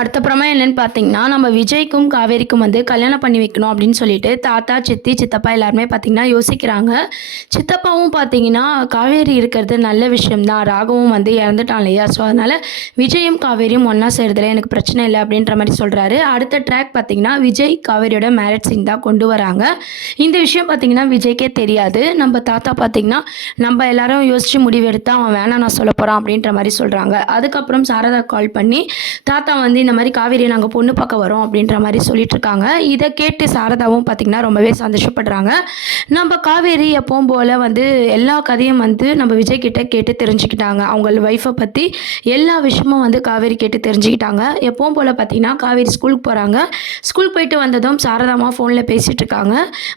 அடுத்தப்புறமா என்னன்னு பார்த்தீங்கன்னா, நம்ம விஜய்க்கும், காவேரிக்கும் வந்து கல்யாணம் பண்ணி வைக்கணும் அப்படின்னு சொல்லிட்டு தாத்தா, சித்தி, சித்தப்பா எல்லாருமே பார்த்தீங்கன்னா யோசிக்கிறாங்க. சித்தப்பாவும் பார்த்தீங்கன்னா, காவேரி இருக்கிறது நல்ல விஷயம் தான். ராகவும் வந்து இறந்துட்டான் இல்லையா? ஸோ, அதனால விஜயும், காவேரியும் ஒண்ணா சேர்றதுல எனக்கு பிரச்சனை இல்ல அப்படின்ற மாரி சொல்றாரு. அடுத்த ட்ராக் பார்த்தீங்கன்னா, விஜய், காவேரியோட மேரேஜ் சீன் தான் கொண்டு வராங்க. இந்த விஷயம் பார்த்தீங்கன்னா, விஜய்க்கே தெரியாது. நம்ம தாத்தா பார்த்தீங்கன்னா, நம்ம எல்லாரும் யோசிச்சு முடிவெடுத்தா அவன் வேணாம் நான் சொல்லப் போறான் அப்படின்ற மாரி சொல்றாங்க. அதுக்கப்புறம் சாரதா கால் பண்ணி, தாத்தா வந்து இந்த மாதிரி காவேரியை நாங்கள் பொண்ணு பார்க்க வரோம் அப்படின்ற மாதிரி சொல்லிட்டு இருக்காங்க. இதை கேட்டு சாரதாவும் பார்த்திங்கன்னா ரொம்பவே சந்தோஷப்படுறாங்க. நம்ம காவேரி எப்பவும் போல் வந்து எல்லா கதையும் வந்து நம்ம விஜய் கிட்ட கேட்டு தெரிஞ்சுக்கிட்டாங்க. அவங்க ஒய்ஃபை பற்றி எல்லா விஷயமும் வந்து காவேரி கேட்டு தெரிஞ்சுக்கிட்டாங்க. எப்பவும் போல் பார்த்திங்கன்னா காவேரி ஸ்கூலுக்கு போகிறாங்க. ஸ்கூல் போயிட்டு வந்ததும் சாரதாமா ஃபோனில் பேசிகிட்டு இருக்காங்க.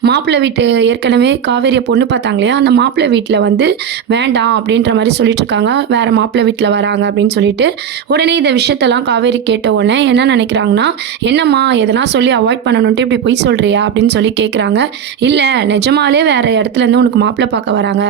மாப்பிள்ளை வீட்டு ஏற்கனவே காவேரியை பொண்ணு பார்த்தாங்க இல்லையா, அந்த மாப்பிள்ளை வீட்டில் வந்து வேண்டாம் அப்படின்ற மாதிரி சொல்லிட்டு இருக்காங்க. வேறு மாப்பிள்ளை வீட்டில் வராங்க அப்படின்னு சொல்லிட்டு உடனே இந்த விஷயத்தெல்லாம் காவேரி கேட்ட உடனே என்ன நினைக்கிறாங்கன்னா, என்னம்மா எதனா சொல்லி அவாய்ட் பண்ணணுன்ட்டு இப்படி பொய் சொல்கிறியா அப்படின்னு சொல்லி கேட்குறாங்க. இல்லை நிஜமாலே வேறு இடத்துலேருந்து உனக்கு மாப்பிள்ளை பார்க்க வராங்க,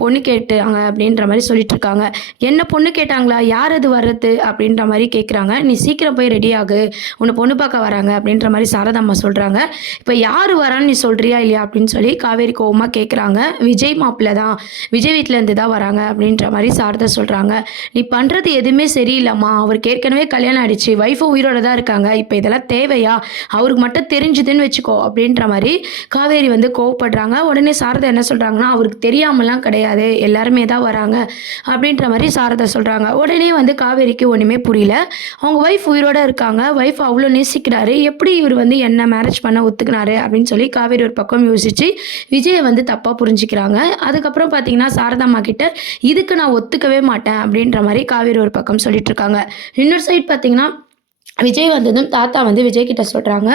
பொண்ணு கேட்டாங்க அப்படின்ற மாதிரி சொல்லிட்டு இருக்காங்க. என்ன பொண்ணு கேட்டாங்களா, யார் அது வர்றது அப்படின்ற மாதிரி கேட்குறாங்க. நீ சீக்கிரம் போய் ரெடி ஆகு, உன்னை பொண்ணு பார்க்க வராங்க அப்படின்ற மாதிரி சாரதாம்மா சொல்கிறாங்க. இப்போ யார் வரான்னு நீ சொல்கிறியா இல்லையா அப்படின்னு சொல்லி காவேரி கோவமாக கேட்குறாங்க. விஜய் மாப்பிள்ளை தான், விஜய் வீட்டிலேருந்து தான் வராங்க அப்படின்ற மாதிரி சாரதா சொல்கிறாங்க. நீ பண்ணுறது எதுவுமே சரியில்லைம்மா, அவருக்கு ஏற்கனவே கல்யாணம் ஆயிடுச்சு, ஒய்ஃபும் உயிரோட தான் இருக்காங்க, இப்போ இதெல்லாம் தேவையா, அவருக்கு மட்டும் தெரிஞ்சுதுன்னு வச்சுக்கோ அப்படின்ற மாதிரி காவேரி வந்து கோவப்படுறாங்க. உடனே சாரதா என்ன சொல்கிறாங்கன்னா, அவருக்கு தெரியாமலாம் கிடையாது, எல்லாருமே தான் வராங்க அப்படின்ற மாதிரி சாரதா சொல்கிறாங்க. உடனே வந்து காவேரிக்கு ஒன்றுமே புரியல. அவங்க ஒய்ஃப் உயிரோட இருக்காங்க, ஒய்ஃப் அவ்வளோ நேசிக்கிறாரு, எப்படி இவர் வந்து என்ன மேரேஜ் பண்ண ஒத்துக்கினாரு அப்படின்னு சொல்லி காவேரி ஒரு பக்கம் யோசிச்சு விஜயை வந்து தப்பாக புரிஞ்சுக்கிறாங்க. அதுக்கப்புறம் பார்த்தீங்கன்னா சாரதாம்மா கிட்ட இதுக்கு நான் ஒத்துக்கவே மாட்டேன் அப்படின்ற மாதிரி காவேரி ஒரு பக்கம் சொல்லிட்டு இருக்காங்க. இன்னொரு சைட் பார்த்தீங்கன்னா விஜய் வந்ததும் தாத்தா வந்து விஜய் கிட்ட சொல்கிறாங்க,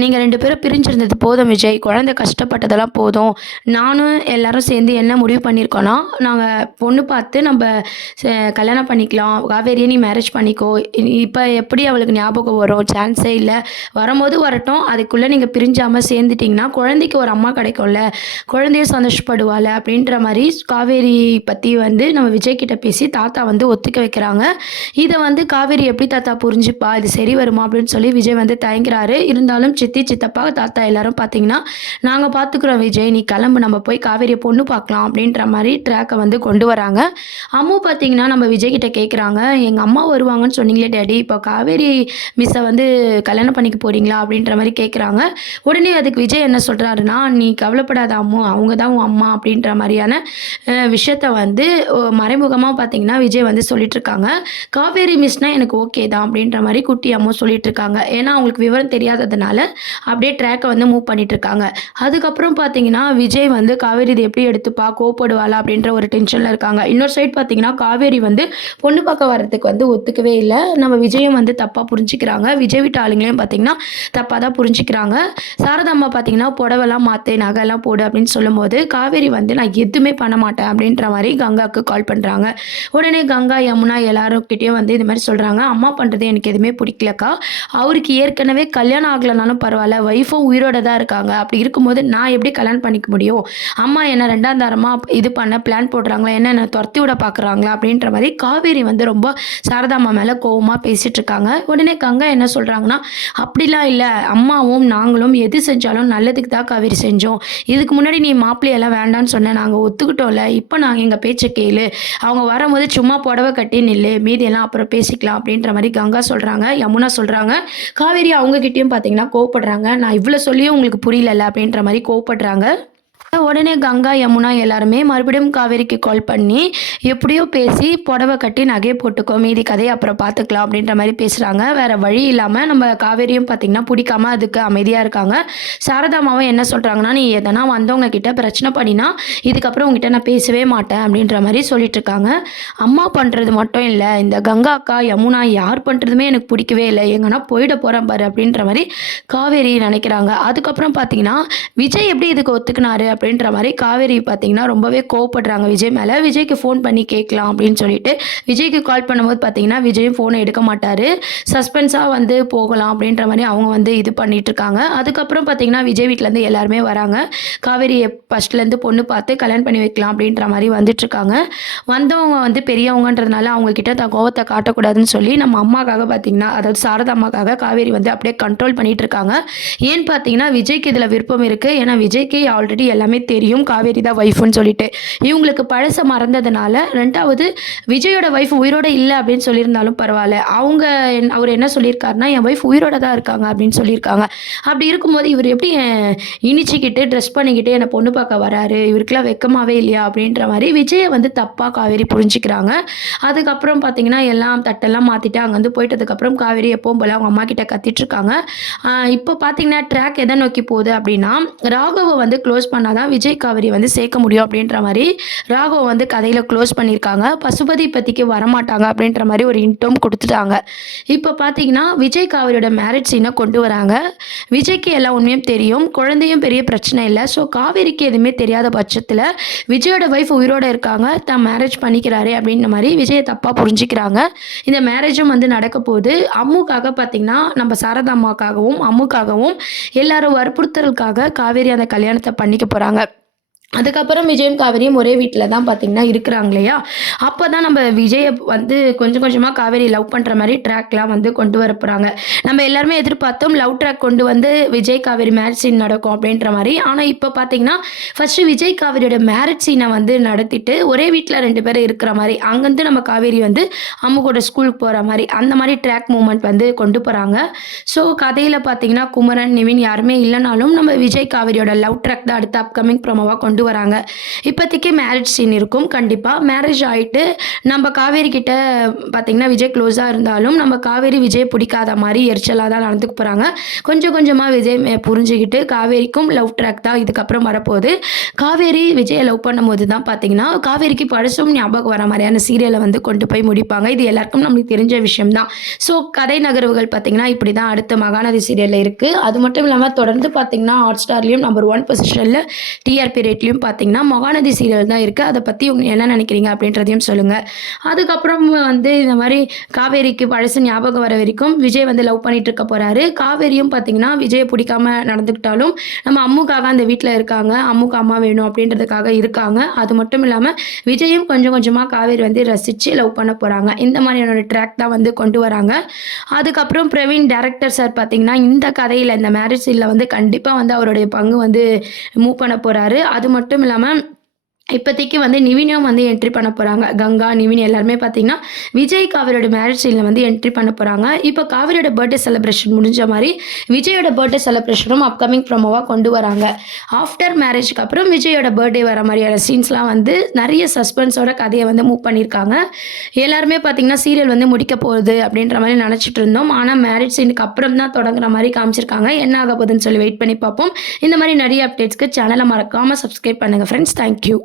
நீங்கள் 2 பேரும் பிரிஞ்சிருந்தது போதும் விஜய், குழந்தை கஷ்டப்பட்டதெல்லாம் போதும். நானும் எல்லாரும் சேர்ந்து என்ன முடிவு பண்ணியிருக்கோன்னா, நாங்கள் பொண்ணு பார்த்து நம்ம கல்யாணம் பண்ணிக்கலாம், காவேரியை நீ மேரேஜ் பண்ணிக்கோ. இப்போ எப்படி அவளுக்கு ஞாபகம் வரும், சான்ஸே இல்லை. வரும்போது வரட்டும், அதுக்குள்ளே நீங்கள் பிரிஞ்சாமல் சேர்ந்துட்டிங்கன்னா குழந்தைக்கு ஒரு அம்மா கிடைக்கும்ல, குழந்தைய சந்தோஷப்படுவாள் அப்படின்ற மாதிரி காவேரி பற்றி வந்து நம்ம விஜய் கிட்ட பேசி தாத்தா வந்து ஒத்துக்க வைக்கிறாங்க. இதை வந்து காவேரி எப்படி தாத்தா புரிஞ்சுப்பா, இது சரி வருமா அப்படின்னு சொல்லி விஜய் வந்து தயங்குறாரு. இருந்தாலும் சித்தி, சித்தப்பா, தாத்தா எல்லாரும் பார்த்தீங்கன்னா நாங்கள் பார்த்துக்குறோம் விஜய், நீ கிளம்பு, நம்ம போய் காவேரியை பொண்ணு பார்க்கலாம் அப்படின்ற மாதிரி ட்ராக்கை வந்து கொண்டு வராங்க. அம்மு பார்த்தீங்கன்னா நம்ம விஜய் கிட்ட கேட்குறாங்க, எங்கள் அம்மா வருவாங்கன்னு சொன்னீங்களே டேடி, இப்போ காவேரி மிஸ்ஸை வந்து கல்யாணம் பண்ணிக்க போகிறீங்களா அப்படின்ற மாதிரி கேட்குறாங்க. உடனே அதுக்கு விஜய் என்ன சொல்கிறாருன்னா, நீ கவலைப்படாத அம்மு, அவங்க தான் உன் அம்மா அப்படின்ற மாதிரியான விஷயத்த வந்து மறைமுகமாக பார்த்தீங்கன்னா விஜய் வந்து சொல்லிட்டு இருக்காங்க. காவேரி மிஸ்னால் எனக்கு ஓகே தான் அப்படின்ற மாதிரி குட்டி அம்மா சொல்லிட்டு இருக்காங்க. ஏன்னா அவங்களுக்கு விவரம் தெரியாததுனால அப்படியே ட்ராக்கை வந்து மூவ் பண்ணிட்டு இருக்காங்க. அதுக்கப்புறம் பார்த்தீங்கன்னா விஜய் வந்து காவேரி இதை எப்படி எடுத்துப்பா, கோப்படுவாளா அப்படின்ற ஒரு டென்ஷனில் இருக்காங்க. இன்னொரு சைட் பார்த்தீங்கன்னா காவேரி வந்து பொண்ணு பார்க்க வர்றதுக்கு வந்து ஒத்துக்கவே இல்லை. நம்ம விஜயும் வந்து தப்பாக புரிஞ்சுக்கிறாங்க. விஜய் வீட்டு ஆளுங்களையும் பார்த்தீங்கன்னா தப்பாக தான் புரிஞ்சுக்கிறாங்க. சாரதாம்மா பார்த்தீங்கன்னா புடவெல்லாம் மாற்று, நகைலாம் போடு அப்படின்னு சொல்லும்போது காவேரி வந்து நான் எதுவுமே பண்ண மாட்டேன் அப்படின்ற மாதிரி கங்காவுக்கு கால் பண்ணுறாங்க. உடனே கங்கா, யமுனா எல்லாருக்கிட்டையும் வந்து இது மாதிரி சொல்கிறாங்க, அம்மா பண்ணுறது எனக்கு எதுவுமே பிடிக்கலக்கா, அவருக்கு ஏற்கனவே கல்யாணம் ஆகலைனாலும் பரவாயில்ல, ஒய்ஃபும் உயிரோட தான் இருக்காங்க, அப்படி இருக்கும்போது நான் எப்படி கல்யாணம் பண்ணிக்க முடியும், அம்மா என்ன 2ஆம் தரமாக இது பண்ண பிளான் போடுறாங்களா, என்ன துரத்தி விட பார்க்குறாங்களா அப்படின்ற மாதிரி காவேரி வந்து ரொம்ப சாரதாம்மா மேலே கோவமாக பேசிகிட்டு இருக்காங்க. உடனே கங்கா என்ன சொல்கிறாங்கன்னா, அப்படிலாம் இல்லை, அம்மாவும் நாங்களும் எது செஞ்சாலும் நல்லதுக்கு தான் காவேரி செஞ்சோம், இதுக்கு முன்னாடி நீ மாப்பிள்ளையெல்லாம் வேண்டான்னு சொன்ன, நாங்கள் ஒத்துக்கிட்டோம்ல, இப்போ நாங்கள் எங்கள் பேச்சை கேளு, அவங்க வரும்போது சும்மா புடவை கட்டி நில்லு, மீதியெல்லாம் அப்புறம் பேசிக்கலாம் அப்படின்ற மாதிரி கங்கா சொல்கிறாங்க. யமுனா சொல்கிறாங்க. காவேரி அவங்ககிட்டயும் பார்த்தீங்கன்னா கோவப்படுறாங்க, நான் இவ்வளோ சொல்லியும் உங்களுக்கு புரியலல்ல அப்படின்ற மாதிரி கோவப்படுறாங்க. உடனே கங்கா, யமுனா எல்லாருமே மறுபடியும் காவேரிக்கு கால் பண்ணி எப்படியோ பேசி புடவை கட்டி நகையை போட்டுக்கோ, மீதி கதையை அப்புறம் பார்த்துக்கலாம் அப்படின்ற மாதிரி பேசுகிறாங்க. வேறு வழி இல்லாமல் நம்ம காவேரியும் பார்த்திங்கன்னா பிடிக்காம அதுக்கு அமைதியாக இருக்காங்க. சாரதாமாவும் என்ன சொல்கிறாங்கன்னா, நீ எதனா வந்தவங்க கிட்ட பிரச்சனை பண்ணினா இதுக்கப்புறம் உங்ககிட்ட நான் பேசவே மாட்டேன் அப்படின்ற மாதிரி சொல்லிட்டு இருக்காங்க. அம்மா பண்ணுறது மட்டும் இல்லை, இந்த கங்கா அக்கா, யமுனா யார் பண்ணுறதுமே எனக்கு பிடிக்கவே இல்லை, எங்கன்னா போயிட போகிறேன் பாரு அப்படின்ற மாதிரி காவேரி நினைக்கிறாங்க. அதுக்கப்புறம் பார்த்தீங்கன்னா விஜய் எப்படி இதுக்கு ஒத்துக்கினாரு அப்படின்ற மாதிரி காவேரி பார்த்தீங்கன்னா ரொம்பவே கோவப்படுறாங்க விஜய் மேலே. விஜய்க்கு ஃபோன் பண்ணி கேட்கலாம் அப்படின்னு சொல்லிட்டு விஜய்க்கு கால் பண்ணும்போது பார்த்தீங்கன்னா விஜயும் ஃபோனை எடுக்க மாட்டார். சஸ்பென்ஸாக வந்து போகலாம் அப்படின்ற மாதிரி அவங்க வந்து இது பண்ணிட்டு இருக்காங்க. அதுக்கப்புறம் பார்த்தீங்கன்னா விஜய் வீட்டிலேருந்து எல்லாருமே வராங்க. காவேரியை ஃபஸ்ட்லேருந்து பொண்ணு பார்த்து கல்யாணம் பண்ணி வைக்கலாம் அப்படின்ற மாதிரி வந்துட்டுருக்காங்க. வந்தவங்க வந்து பெரியவங்கன்றதுனால அவங்கக்கிட்ட தான் கோவத்தை காட்டக்கூடாதுன்னு சொல்லி நம்ம அம்மாக்காக பார்த்தீங்கன்னா அதாவது சாரதா அம்மாக்காக காவேரி வந்து அப்படியே கண்ட்ரோல் பண்ணிட்டு இருக்காங்க. ஏன்னு பார்த்தீங்கன்னா விஜய்க்கு இதில் விருப்பம் இருக்குது. ஏன்னா விஜய்க்கே ஆல்ரெடி எல்லாமே தெரியும் காவேரி தான் ஒய்ஃப்னு சொல்லிட்டு. இவங்களுக்கு பழச மறந்ததுனால 2வது விஜயோட ஒய்ஃப் உயிரோட இல்லை அப்படின்னு சொல்லியிருந்தாலும் பரவாயில்ல. அவர் என்ன சொல்லியிருக்காருன்னா என் ஒய்ஃப் உயிரோட தான் இருக்காங்க அப்படின்னு சொல்லியிருக்காங்க. அப்படி இருக்கும்போது இவர் எப்படி இனிச்சிக்கிட்டு ட்ரெஸ் பண்ணிக்கிட்டு என்னை பொண்ணு பார்க்க வராரு, இவருக்கெல்லாம் வெக்கமாவே இல்லையா அப்படின்ற மாதிரி விஜயை வந்து தப்பாக காவேரி புரிஞ்சுக்கிறாங்க. அதுக்கப்புறம் பார்த்தீங்கன்னா எல்லாம் தட்டெல்லாம் மாற்றிட்டு அங்கேருந்து போயிட்டதுக்கப்புறம் காவேரி எப்பவும் போல் அவங்க அம்மா கிட்ட கத்திட்டு இருக்காங்க. இப்போ பார்த்தீங்கன்னா ட்ராக் எதை நோக்கி போகுது அப்படின்னா ராகவை வந்து க்ளோஸ் பண்ணாதான் விஜய் காவேரி வந்து சேர்க்க முடியும் அப்படின்ற மாதிரி ராகவ் வந்து கதையில் க்ளோஸ் பண்ணியிருக்காங்க. பசுபதி பற்றிக்கு வரமாட்டாங்க அப்படின்ற மாதிரி ஒரு இன்ட்டும் கொடுத்துட்டாங்க. இப்போ பார்த்தீங்கன்னா விஜய் காவேரியோட மேரேஜ் சீனை கொண்டு வராங்க. விஜய்க்கு எல்லா உண்மையும் தெரியும், குழந்தையும் பெரிய பிரச்சனை இல்லை. ஸோ காவேரிக்கு எதுவுமே தெரியாத பட்சத்தில் விஜயோட ஒய்ஃப் உயிரோடு இருக்காங்க, தான் மேரேஜ் பண்ணிக்கிறாரு அப்படின்ற மாதிரி விஜயை தப்பாக புரிஞ்சுக்கிறாங்க. இந்த மேரேஜும் வந்து நடக்க போகுது. அம்முக்காக பார்த்தீங்கன்னா நம்ம சாரதா அம்மாக்காகவும் அம்முக்காகவும் எல்லாரும் வற்புறுத்தலுக்காக காவேரி அந்த கல்யாணத்தை பண்ணிக்க போகிறாங்க. அதுக்கப்புறம் விஜயும் காவேரியும் ஒரே வீட்டில் தான் பார்த்தீங்கன்னா இருக்கிறாங்க இல்லையா. அப்போ தான் நம்ம விஜயை வந்து கொஞ்சம் கொஞ்சமாக காவேரி லவ் பண்ணுற மாதிரி ட்ராக்லாம் வந்து கொண்டு வர போகிறாங்க. நம்ம எல்லாருமே எதிர்பார்த்தோம் லவ் ட்ராக் கொண்டு வந்து விஜய் காவேரி மேரேஜ் சீன் நடக்கும் அப்படின்ற மாதிரி. ஆனால் இப்போ பார்த்தீங்கன்னா ஃபஸ்ட்டு விஜய் காவேரியோட மேரேஜ் சீனை வந்து நடத்திட்டு ஒரே வீட்டில் 2 பேர் இருக்கிற மாதிரி, அங்கேருந்து நம்ம காவேரி வந்து அம்மு கூட ஸ்கூலுக்கு போகிற மாதிரி அந்த மாதிரி ட்ராக் மூமெண்ட் வந்து கொண்டு போகிறாங்க. ஸோ கதையில் பார்த்தீங்கன்னா குமரன் நிவின் யாருமே இல்லைனாலும் நம்ம விஜய் காவேரியோட லவ் ட்ராக் தான் அடுத்த அப்கமிங் ப்ரோமோவாக கொண்டு வராங்க. இப்போதைக்கு மேரேஜ் சீன் இருக்கும். கண்டிப்பாக மேரேஜ் ஆகிட்டு நம்ம காவேரி கிட்ட பார்த்தீங்கன்னா விஜய் க்ளோஸாக இருந்தாலும் நம்ம காவேரி விஜய் பிடிக்காத மாதிரி எரிச்சலாக தான் நடந்துக்க போகிறாங்க. கொஞ்சம் கொஞ்சமாக விஜய் புரிஞ்சுக்கிட்டு காவேரிக்கும் லவ் ட்ராக் தான் இதுக்கப்புறம் வரப்போகுது. காவேரி விஜயை லவ் பண்ணும்போது தான் பார்த்தீங்கன்னா காவேரிக்கு பழசும் ஞாபகம் வர மாதிரியான சீரியலை வந்து கொண்டு போய் முடிப்பாங்க. இது எல்லாருக்கும் நம்மளுக்கு தெரிஞ்ச விஷயம் தான். ஸோ கதை நகர்வுகள் பார்த்தீங்கன்னா இப்படி தான் அடுத்த மகாநதி சீரியலில் இருக்குது. அது மட்டும் இல்லாமல் தொடர்ந்து பார்த்தீங்கன்னா ஹாட் ஸ்டார்லேயும் நம்பர் 1 பொசிஷனில் டிஆர்பி ரேட்லையும் பார்த்தீங்கன்னா மகாநதி சீரியல் தான் இருக்குது. அதை பற்றி என்ன நினைக்கிறீங்க அப்படின்றதையும் சொல்லுங்கள். அதுக்கப்புறம் வந்து இந்த மாதிரி காவேரிக்கு பழசு ஞாபகம் வர வரைக்கும் விஜய் வந்து லவ் பண்ணிட்டு இருக்க போகிறாரு. காவேரியும் பார்த்தீங்கன்னா விஜயை பிடிக்காம நடந்துக்கிட்டாலும் நம்ம அம்முக்காக அந்த வீட்டில் இருக்காங்க, அம்முக்கு அம்மா வேணும் அப்படின்றதுக்காக இருக்காங்க. அது மட்டும் இல்லாமல் விஜயும் கொஞ்சம் கொஞ்சமாக காவேரி வந்து ரசித்து லவ் பண்ண போகிறாங்க. இந்த மாதிரியான ட்ராக் தான் வந்து கொண்டு வராங்க. அதுக்கப்புறம் பிரவீன் டைரக்டர் சார் பார்த்தீங்கன்னா இந்த கதையில் இந்த மேரேஜ் சீனில் வந்து கண்டிப்பாக வந்து அவருடைய பங்கு வந்து மூவ் பண்ண போகிறாரு. அது மட்டும் இல்லாமல் இப்போதைக்கு வந்து நிவினும் வந்து என்ட்ரி பண்ண போகிறாங்க. கங்கா நிவின் எல்லாருமே பார்த்தீங்கன்னா விஜய் காவேரியோட மேரேஜ் சீனில் வந்து என்ட்ரி பண்ண போகிறாங்க. இப்போ காவேரியோட பர்த்டே செலிப்ரேஷன் முடிஞ்ச மாதிரி விஜயோட பர்த்டே செலிப்ரேஷனும் அப்கமிங் ப்ரோமோவாக கொண்டு வராங்க. ஆஃப்டர் மேரேஜ்க்கு அப்புறம் விஜயோட பர்த்டே வர மாதிரியான சீன்ஸ்லாம் வந்து நிறைய சஸ்பென்ஸோட கதையை வந்து மூவ் பண்ணியிருக்காங்க. எல்லாருமே பார்த்தீங்கன்னா சீரியல் வந்து முடிக்க போகுது அப்படின்ற மாதிரி நினச்சிட்டு இருந்தோம். ஆனால் மேரேஜ் சீனுக்கு அப்புறம் தான் தொடங்குற மாதிரி காமிச்சிருக்காங்க. என்ன ஆக போகுதுன்னு சொல்லி வெயிட் பண்ணி பார்ப்போம். இந்த மாதிரி நிறைய அப்டேட்ஸ்க்கு சேனலை மறக்காமல் சப்ஸ்கிரைப் பண்ணுங்கள் ஃப்ரெண்ட்ஸ். தேங்க்யூ.